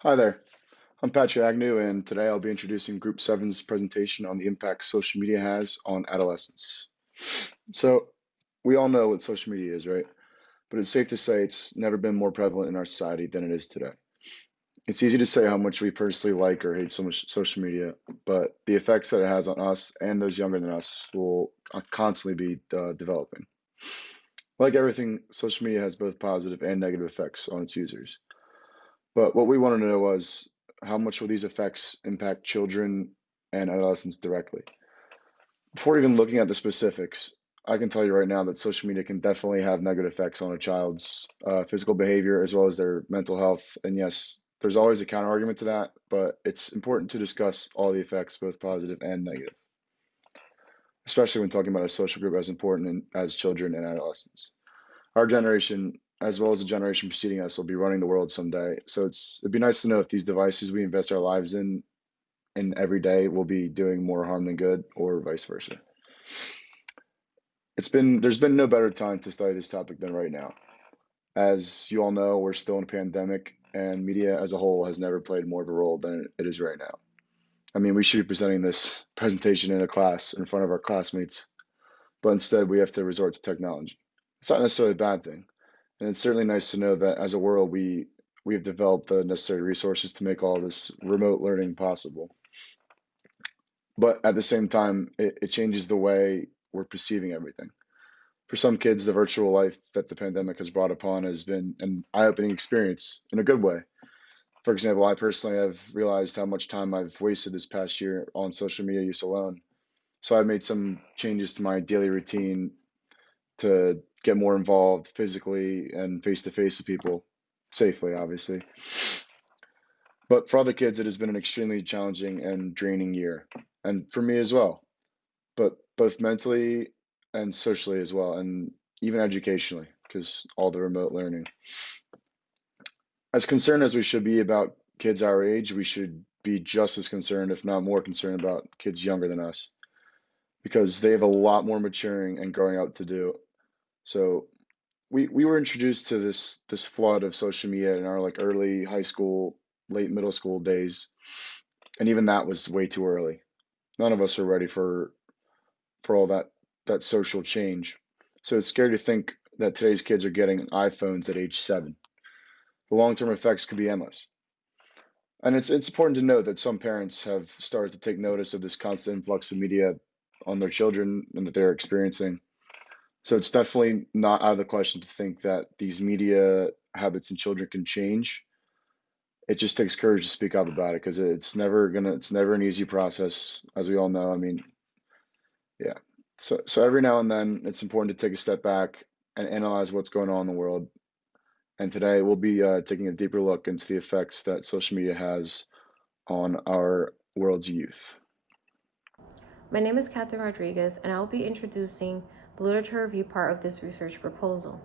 Hi there, I'm Patrick Agnew, and today I'll be introducing Group Seven's presentation on the impact social media has on adolescents. So, we all know what social media is, right? But it's safe to say it's never been more prevalent in our society than it is today. It's easy to say how much we personally like or hate so much social media, but the effects that it has on us and those younger than us will constantly be developing. Like everything, social media has both positive and negative effects on its users. But what we wanted to know was how much will these effects impact children and adolescents directly? Before even looking at the specifics, I can tell you right now that social media can definitely have negative effects on a child's physical behavior as well as their mental health. And yes, there's always a counter argument to that, but it's important to discuss all the effects, both positive and negative, especially when talking about a social group as important as children and adolescents. Our generation, as well as the generation preceding us, will be running the world someday. So it'd be nice to know if these devices we invest our lives in every day will be doing more harm than good, or vice versa. There's been no better time to study this topic than right now. As you all know, we're still in a pandemic, and media as a whole has never played more of a role than it is right now. I mean, we should be presenting this presentation in a class in front of our classmates, but instead we have to resort to technology. It's not necessarily a bad thing. And it's certainly nice to know that as a world, we have developed the necessary resources to make all this remote learning possible. But at the same time, it changes the way we're perceiving everything. For some kids, the virtual life that the pandemic has brought upon has been an eye-opening experience in a good way. For example, I personally have realized how much time I've wasted this past year on social media use alone. So I've made some changes to my daily routine to get more involved physically and face to face with people safely, obviously. But for other kids, it has been an extremely challenging and draining year, and for me as well, but both mentally and socially as well, and even educationally, because all the remote learning. As concerned as we should be about kids our age, we should be just as concerned, if not more concerned, about kids younger than us, because they have a lot more maturing and growing up to do. So we were introduced to this flood of social media in our like early high school, late middle school days, and even that was way too early. None of us are ready for all that social change. So it's scary to think that today's kids are getting iPhones at age 7. The long-term effects could be endless. And it's important to note that some parents have started to take notice of this constant influx of media on their children and that they're experiencing. So it's definitely not out of the question to think that these media habits in children can change. It just takes courage to speak up about it because it's never an easy process, as we all know. I mean, yeah. So every now and then it's important to take a step back and analyze what's going on in the world. And today we'll be taking a deeper look into the effects that social media has on our world's youth. My name is Katerin Rodriguez, and I'll be introducing the literature review part of this research proposal.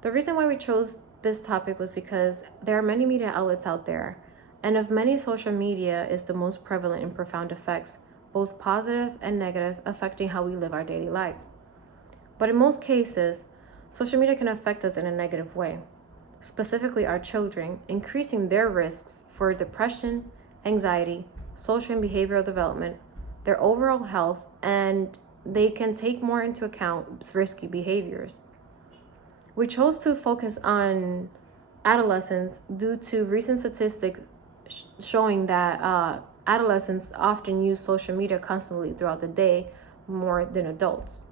The reason why we chose this topic was because there are many media outlets out there, and of many, social media is the most prevalent in profound effects, both positive and negative, affecting how we live our daily lives. But in most cases, social media can affect us in a negative way, specifically our children, increasing their risks for depression, anxiety, social and behavioral development, their overall health, and they can take more into account risky behaviors. We chose to focus on adolescents due to recent statistics showing that adolescents often use social media constantly throughout the day more than adults.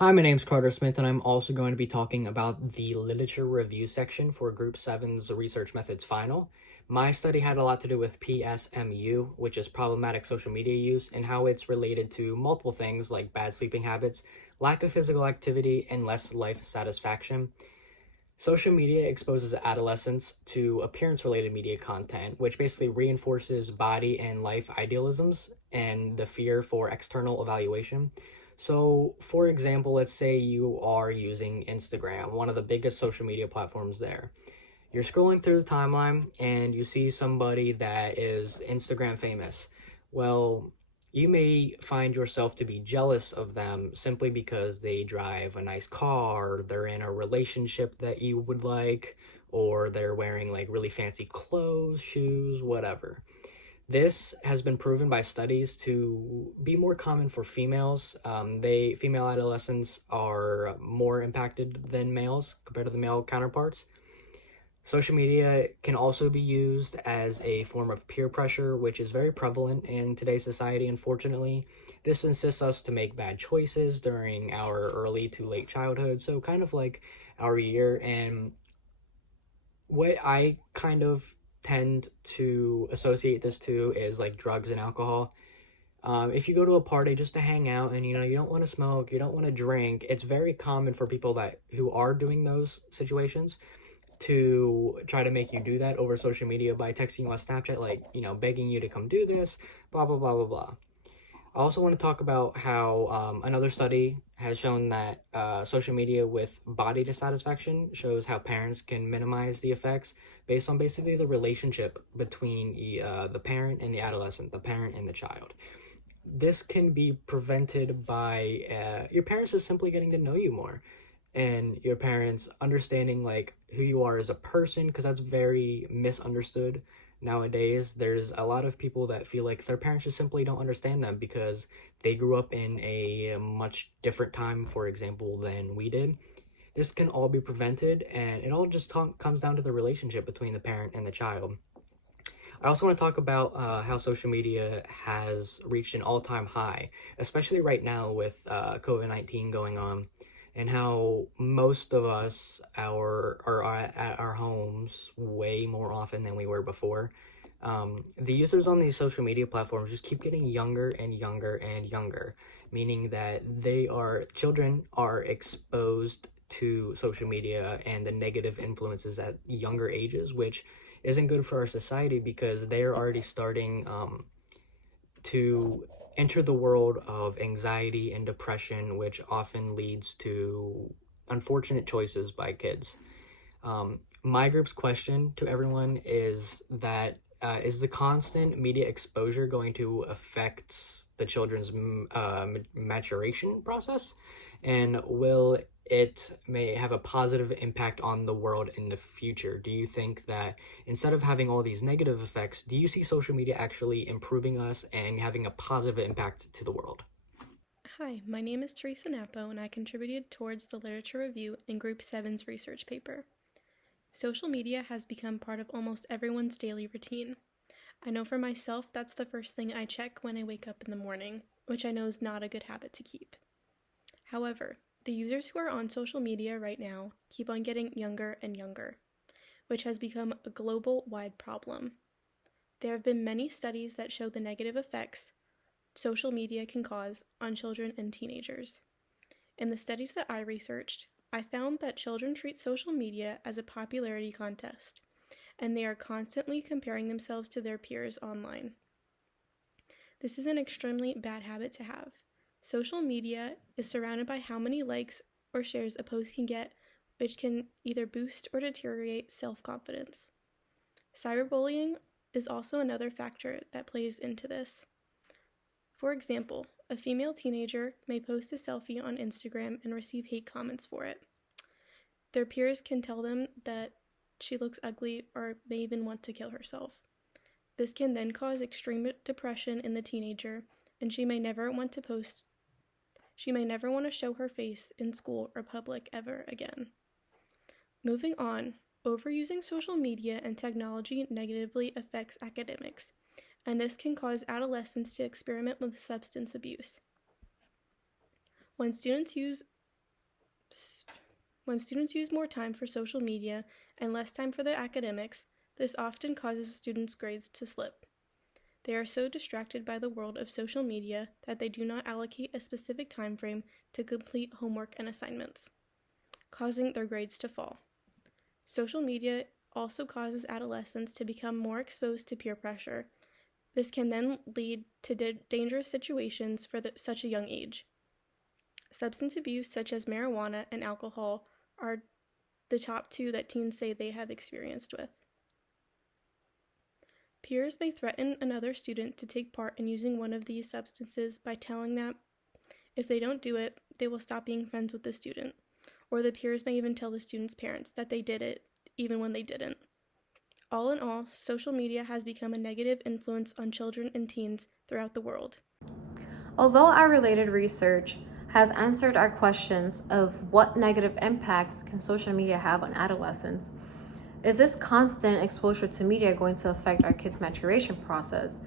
Hi, my name's Carter Smith, and I'm also going to be talking about the literature review section for Group 7's Research Methods Final. My study had a lot to do with PSMU, which is problematic social media use, and how it's related to multiple things like bad sleeping habits, lack of physical activity, and less life satisfaction. Social media exposes adolescents to appearance-related media content, which basically reinforces body and life idealisms and the fear for external evaluation. So, for example, let's say you are using Instagram, one of the biggest social media platforms there. You're scrolling through the timeline and you see somebody that is Instagram famous. Well, you may find yourself to be jealous of them simply because they drive a nice car, they're in a relationship that you would like, or they're wearing like really fancy clothes, shoes, whatever. This has been proven by studies to be more common for females. Female adolescents are more impacted than males compared to the male counterparts. Social media can also be used as a form of peer pressure, which is very prevalent in today's society, unfortunately. This insists us to make bad choices during our early to late childhood, so kind of like our year. And what I kind of tend to associate this to is like drugs and alcohol. If you go to a party just to hang out and you don't want to smoke, you don't want to drink, it's very common for people that who are doing those situations to try to make you do that over social media by texting you on Snapchat, like, begging you to come do this, blah, blah, blah, blah, blah. I also want to talk about how another study has shown that social media with body dissatisfaction shows how parents can minimize the effects based on basically the relationship between the parent and the adolescent, the parent and the child. This can be prevented by your parents just simply getting to know you more, and your parents understanding like who you are as a person, because that's very misunderstood nowadays. There's a lot of people that feel like their parents just simply don't understand them because they grew up in a much different time, for example, than we did. This can all be prevented, and it all just comes down to the relationship between the parent and the child. I also want to talk about how social media has reached an all-time high, especially right now with COVID-19 going on, and how most of us are at our homes way more often than we were before. The users on these social media platforms just keep getting younger and younger and younger, meaning that children are exposed to social media and the negative influences at younger ages, which isn't good for our society because they're already starting to enter the world of anxiety and depression, which often leads to unfortunate choices by kids. My group's question to everyone is that is the constant media exposure going to affect the children's maturation process? And will it may have a positive impact on the world in the future? Do you think that instead of having all these negative effects, do you see social media actually improving us and having a positive impact to the world? Hi, my name is Teresa Nappo, and I contributed towards the literature review in Group 7's research paper. Social media has become part of almost everyone's daily routine. I know for myself that's the first thing I check when I wake up in the morning, which I know is not a good habit to keep. However, the users who are on social media right now keep on getting younger and younger, which has become a global-wide problem. There have been many studies that show the negative effects social media can cause on children and teenagers. In the studies that I researched, I found that children treat social media as a popularity contest, and they are constantly comparing themselves to their peers online. This is an extremely bad habit to have. Social media is surrounded by how many likes or shares a post can get, which can either boost or deteriorate self-confidence. Cyberbullying is also another factor that plays into this. For example, a female teenager may post a selfie on Instagram and receive hate comments for it. Their peers can tell them that she looks ugly or may even want to kill herself. This can then cause extreme depression in the teenager, and she may never want to show her face in school or public ever again. Moving on, overusing social media and technology negatively affects academics, and this can cause adolescents to experiment with substance abuse. When students use more time for social media and less time for their academics, this often causes students' grades to slip. They are so distracted by the world of social media that they do not allocate a specific time frame to complete homework and assignments, causing their grades to fall. Social media also causes adolescents to become more exposed to peer pressure. This can then lead to dangerous situations for such a young age. Substance abuse such as marijuana and alcohol are the top two that teens say they have experienced with. Peers may threaten another student to take part in using one of these substances by telling them if they don't do it, they will stop being friends with the student, or the peers may even tell the student's parents that they did it even when they didn't. All in all, social media has become a negative influence on children and teens throughout the world. Although our related research has answered our questions of what negative impacts can social media have on adolescents, is this constant exposure to media going to affect our kids' maturation process?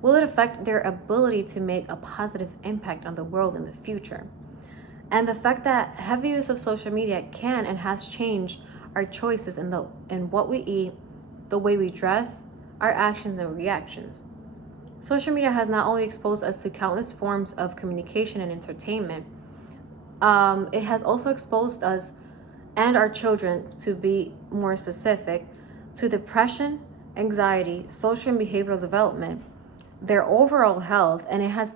Will it affect their ability to make a positive impact on the world in the future? And the fact that heavy use of social media can and has changed our choices in what we eat, the way we dress, our actions and reactions. Social media has not only exposed us to countless forms of communication and entertainment, it has also exposed us and our children, to be more specific, to depression, anxiety, social and behavioral development, their overall health, and it has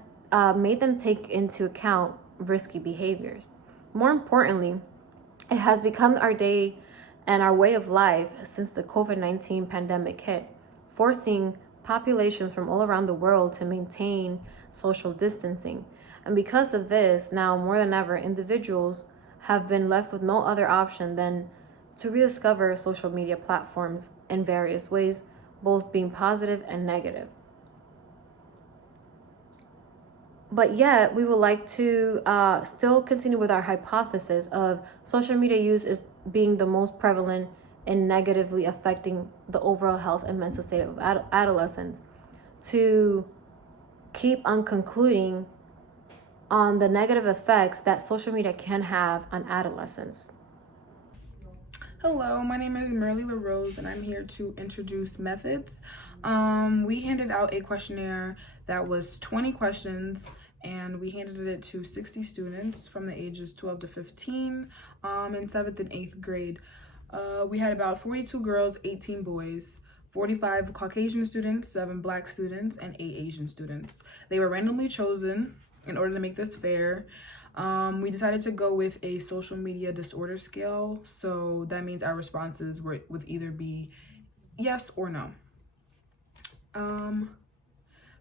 made them take into account risky behaviors. More importantly, it has become our day and our way of life since the COVID-19 pandemic hit, forcing populations from all around the world to maintain social distancing. And because of this, now more than ever, individuals have been left with no other option than to rediscover social media platforms in various ways, both being positive and negative. But yet, we would like to still continue with our hypothesis of social media use is being the most prevalent in negatively affecting the overall health and mental state of adolescents, to keep on concluding on the negative effects that social media can have on adolescents. Hello, my name is Mirlie Larose and I'm here to introduce methods. We handed out a questionnaire that was 20 questions and we handed it to 60 students from the ages 12 to 15 in 7th and 8th grade. We had about 42 girls, 18 boys, 45 Caucasian students, 7 Black students, and 8 Asian students. They were randomly chosen in order to make this fair. We decided to go with a social media disorder scale, so that means our responses would either be yes or no.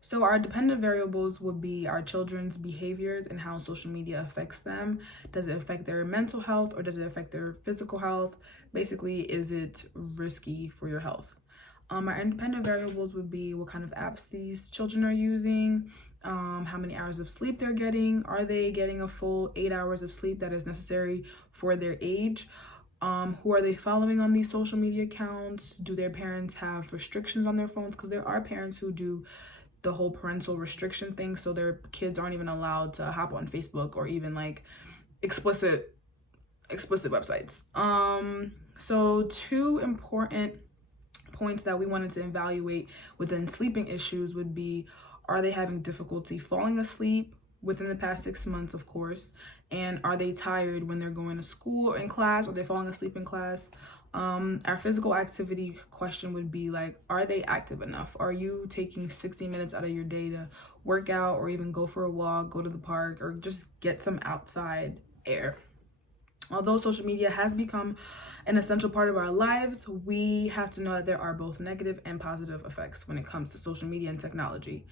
So our dependent variables would be our children's behaviors and how social media affects them. Does it affect their mental health or does it affect their physical health? Basically, is it risky for your health? Our independent variables would be what kind of apps these children are using, how many hours of sleep they're getting. Are they getting a full 8 hours of sleep that is necessary for their age? Who are they following on these social media accounts? Do their parents have restrictions on their phones? Because there are parents who do the whole parental restriction thing, so their kids aren't even allowed to hop on Facebook or even like explicit websites. So 2 important points that we wanted to evaluate within sleeping issues would be, are they having difficulty falling asleep within the past 6 months, of course, and are they tired when they're going to school or in class, or they're falling asleep in class? Our physical activity question would be like, are they active enough? Are you taking 60 minutes out of your day to work out or even go for a walk, go to the park, or just get some outside air? Although social media has become an essential part of our lives, we have to know that there are both negative and positive effects when it comes to social media and technology.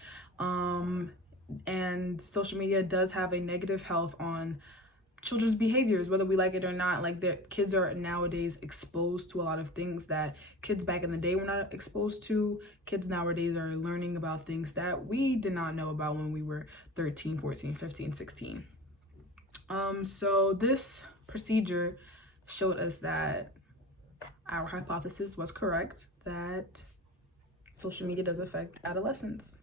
And social media does have a negative health on children's behaviors, whether we like it or not. Like, their kids are nowadays exposed to a lot of things that kids back in the day were not exposed to. Kids nowadays are learning about things that we did not know about when we were 13, 14, 15, 16. So this procedure showed us that our hypothesis was correct, that social media does affect adolescents.